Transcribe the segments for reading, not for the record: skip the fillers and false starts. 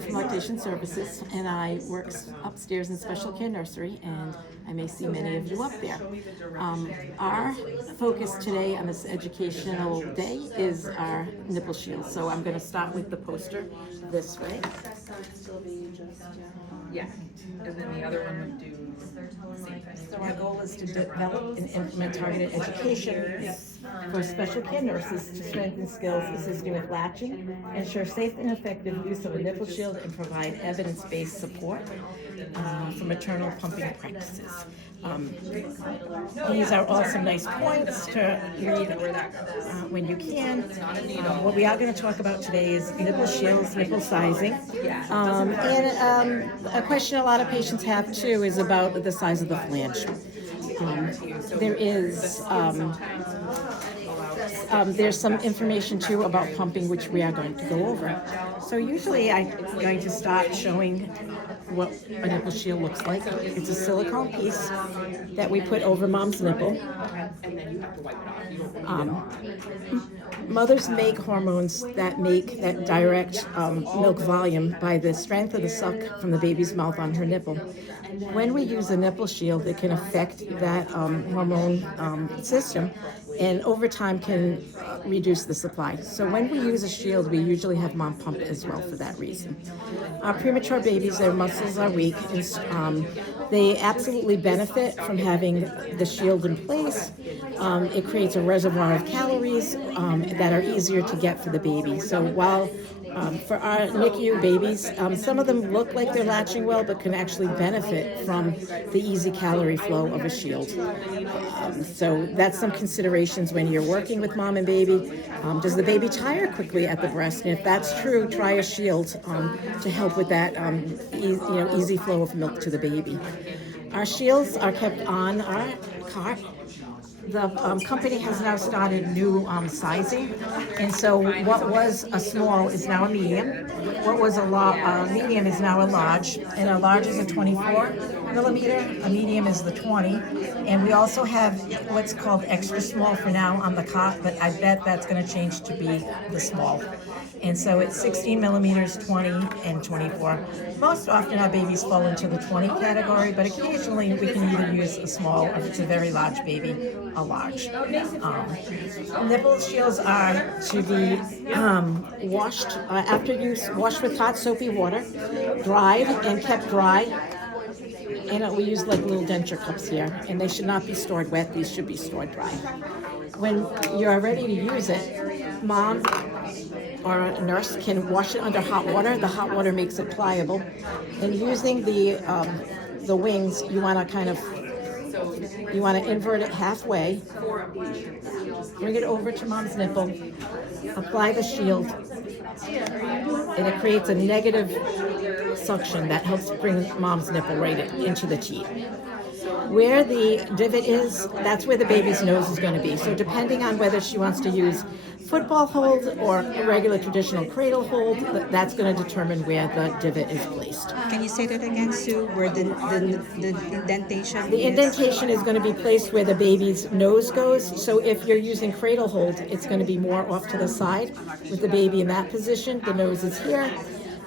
From Lactation Services, and I work upstairs in special care nursery, and I may see many of you up there. Our focus today on this educational day is our nipple shield. So I'm going to start with the poster this way. Yeah, and then the other one would do the same thing. So our goal is to develop and implement targeted education for special care nurses to strengthen skills assisting with latching, ensure safe and effective use of a nipple shield, and provide evidence-based support for maternal pumping practices. These are all some nice points to read when you can. What we are going to talk about today is nipple shields, nipple sizing. And a question a lot of patients have too is about the size of the flange. There's some information too about pumping, which we are going to go over. So usually I'm going to start showing what a nipple shield looks like. It's a silicone piece that we put over mom's nipple. Mothers make hormones that direct milk volume by the strength of the suck from the baby's mouth on her nipple. When we use a nipple shield, it can affect that hormone system, and over time can reduce the supply. So when we use a shield, we usually have mom pump as well for that reason. Premature babies, their muscles are weak, and they absolutely benefit from having the shield in place. It creates a reservoir of calories that are easier to get for the baby. So while for our NICU babies, some of them look like they're latching well, but can actually benefit from the easy calorie flow of a shield. So that's some considerations when you're working with mom and baby. Does the baby tire quickly at the breast? And if that's true, try a shield to help with that easy flow of milk to the baby. Our shields are kept on our cart. The company has now started new sizing, and so what was a small is now a medium. What was a medium is now a large, and a large is a 24 millimeter, a medium is the 20, and we also have what's called extra small for now on the cot, but I bet that's going to change to be the small. And so it's 16 millimeters, 20, and 24. Most often our babies fall into the 20 category, but occasionally we can either use a small, or if it's a very large baby, a large. Nipple shields are to be washed after use, washed with hot soapy water, dried and kept dry. And we use like little denture cups here, and they should not be stored wet. These should be stored dry. When you're ready to use it, mom or a nurse can wash it under hot water. The hot water makes it pliable. And using the wings, you want to invert it halfway, bring it over to mom's nipple, apply the shield, and it creates a negative suction that helps bring mom's nipple right into the teat. Where the divot is, that's where the baby's nose is going to be. So depending on whether she wants to use football hold or a regular traditional cradle hold, that's going to determine where the divot is placed. Can you say that again, Sue, where the indentation The indentation is going to be placed where the baby's nose goes. So if you're using cradle hold, it's going to be more off to the side with the baby in that position. The nose is here.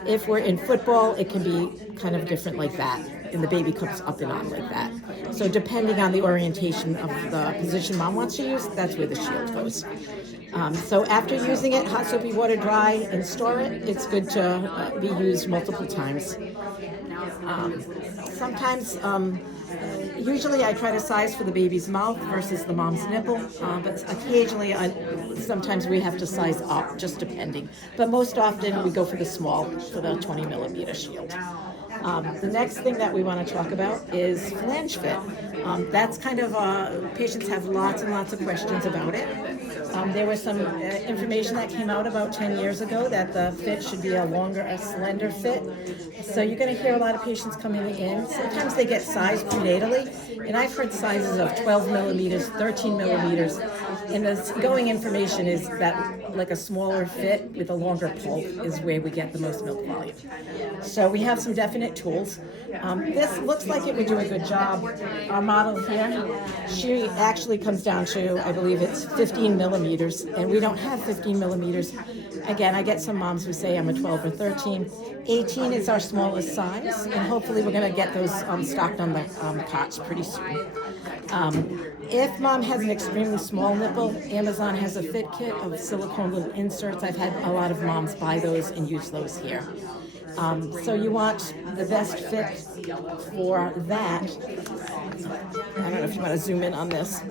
If we're in football, it can be kind of different like that, and the baby comes up and on like that. So depending on the orientation of the position mom wants to use, that's where the shield goes. So after using it, hot soapy water dry and store it, it's good to be used multiple times. Sometimes, usually I try to size for the baby's mouth versus the mom's nipple, but occasionally, sometimes we have to size up, just depending. But most often we go for the small, for the 20 millimeter shield. The next thing that we want to talk about is flange fit. That's kind of, patients have lots and lots of questions about it. There was some information that came out about 10 years ago that the fit should be a longer, a slender fit. So you're going to hear a lot of patients coming in. Sometimes they get sized prenatally, and I've heard sizes of 12 millimeters, 13 millimeters. And the going information is that like a smaller fit with a longer pulp is where we get the most milk volume. So we have some definite tools. This looks like it would do a good job. Our model here, she actually comes down to, I believe it's 15 millimeters. millimeters, and we don't have 15 millimeters. Again, I get some moms who say I'm a 12 or 13. 18 is our smallest size, and hopefully we're going to get those stocked on the cots pretty soon. If mom has an extremely small nipple, Amazon has a fit kit of silicone little inserts. I've had a lot of moms buy those and use those here. So you want the best fit for that. I don't know if you want to zoom in on this.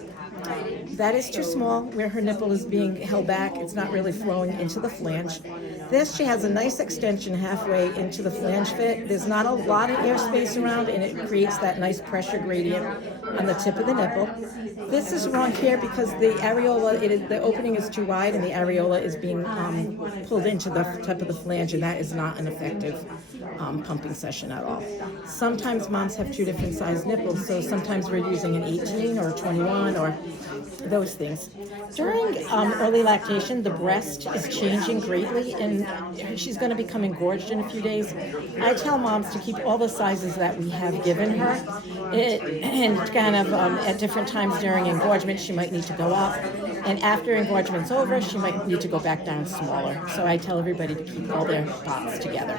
That is too small, where her nipple is being held back. It's not really flowing into the flange. This, she has a nice extension halfway into the flange fit. There's not a lot of airspace around, and it creates that nice pressure gradient on the tip of the nipple. This is wrong here because the areola, the opening is too wide, and the areola is being pulled into the tip of the flange, and that is not an effective pumping session at all. Sometimes moms have two different size nipples, so sometimes we're using an 18 or 21 or those things. During early lactation, the breast is changing greatly, and she's going to become engorged in a few days. I tell moms to keep all the sizes that we have given her, and kind of at different times during engorgement, she might need to go up, and after engorgement's over, she might need to go back down smaller. So I tell everybody to keep all their spots together.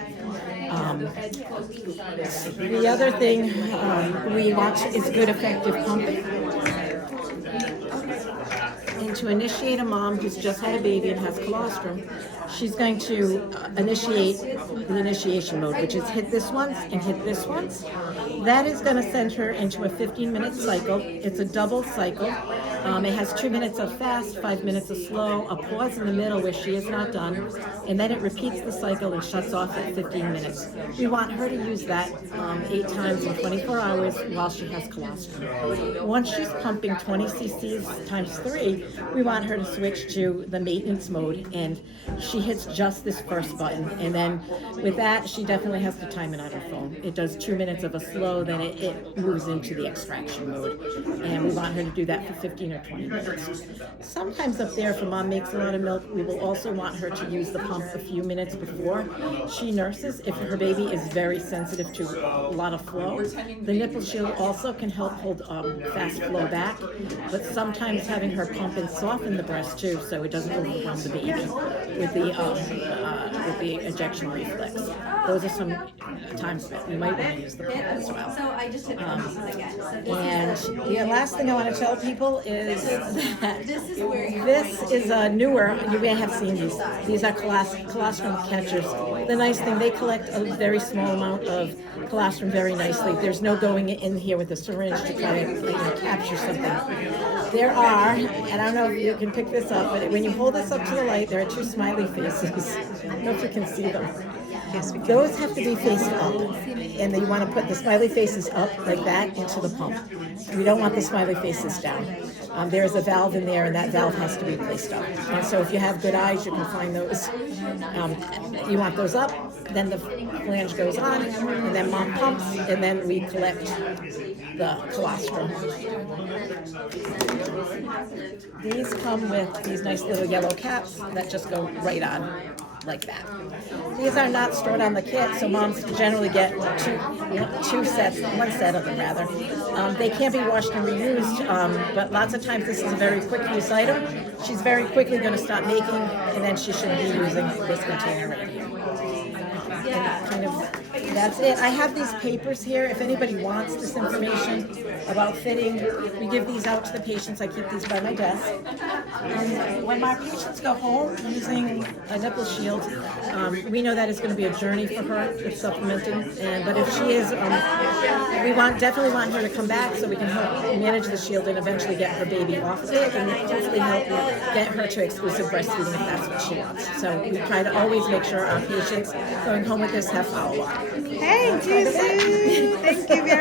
The other thing we want is good, effective pumping. And to initiate a mom who's just had a baby and has colostrum, she's going to initiate the initiation mode, which is hit this once and hit this once. That is going to send her into a 15-minute cycle. It's a double cycle. It has 2 minutes of fast, 5 minutes of slow, a pause in the middle where she is not done, and then it repeats the cycle and shuts off at 15 minutes. We want her to use that 8 times in 24 hours while she has colostrum. Once she's pumping 20 cc's times 3, we want her to switch to the maintenance mode, and she hits just this first button, and then with that, she definitely has to time it on her phone. It does 2 minutes of a slow, then it moves into the extraction mode, and we want her to do that for 15 or 20 minutes. Sometimes up there, if a mom makes a lot of milk, we will also want her to use the pump a few minutes before she nurses. If her baby is very sensitive to a lot of flow, the nipple shield also can help hold fast flow back, but sometimes having her pump and soften the breast too, so it doesn't overwhelm the baby with the ejection reflex. Those are some times that we might want to use the pump as well. And the last thing I want to tell people is that this is a newer, you may have seen these. These are colostrum catchers. The nice thing, they collect a very small amount of colostrum very nicely. There's no going in here with a syringe to try to capture something. There are, and I don't know if you can pick this up, but when you hold this up to the light, there are 2 smiley faces. I don't know if you can see them. Yes, those have to be faced up, and then you want to put the smiley faces up like that into the pump. We don't want the smiley faces down. There is a valve in there, and that valve has to be placed up. And so if you have good eyes, you can find those. You want those up, then the flange goes on, and then mom pumps, and then we collect the colostrum. These come with these nice little yellow caps that just go right on like that. These are not stored on the kit, so moms generally get two sets, one set of them rather. They can be washed and reused, but lots of times this is a very quick use item. She's very quickly going to stop making, and then she should be using this container right here. And kind of, that's it. I have these papers here. If anybody wants this information about fitting, we give these out to the patients. I keep these by my desk. And when my patients go home using a nipple shield, we know that it's going to be a journey for her with supplementing. But if she is, we definitely want her to come back so we can help manage the shield and eventually get her baby off of it, and hopefully help get her to exclusive breastfeeding if that's what she wants. So we try to always make sure our patients going home with this have follow-up. Hey, Jisoo! Thank you very much.